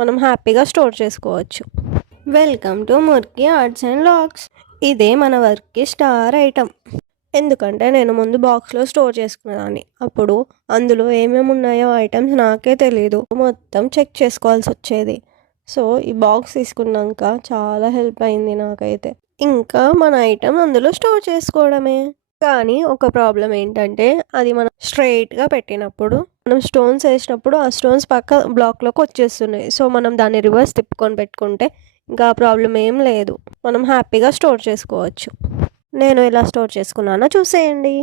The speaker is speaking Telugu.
మనం హ్యాపీగా స్టోర్ చేసుకోవచ్చు. Welcome to Murki arts and logs. ఇదే మన వర్క్కి స్టార్ ఐటమ్. ఎందుకంటే నేను ముందు బాక్స్లో స్టోర్ చేసుకునేదాన్ని. అప్పుడు అందులో ఏమేమి ఉన్నాయో ఐటమ్స్ నాకే తెలియదు, మొత్తం చెక్ చేసుకోవాల్సి వచ్చేది. సో ఈ బాక్స్ తీసుకున్నాక చాలా హెల్ప్ అయింది నాకైతే. ఇంకా మన ఐటమ్ అందులో స్టోర్ చేసుకోవడమే. కానీ ఒక ప్రాబ్లం ఏంటంటే, అది మనం స్ట్రైట్గా పెట్టినప్పుడు, మనం స్టోన్స్ వేసినప్పుడు ఆ స్టోన్స్ పక్క బ్లాక్లోకి వచ్చేస్తున్నాయి. సో మనం దాన్ని రివర్స్ తిప్పుకొని పెట్టుకుంటే ఇంకా ఆ ప్రాబ్లం ఏం లేదు, మనం హ్యాపీగా స్టోర్ చేసుకోవచ్చు. నేను ఎలా స్టోర్ చేసుకున్నానో చూసేయండి.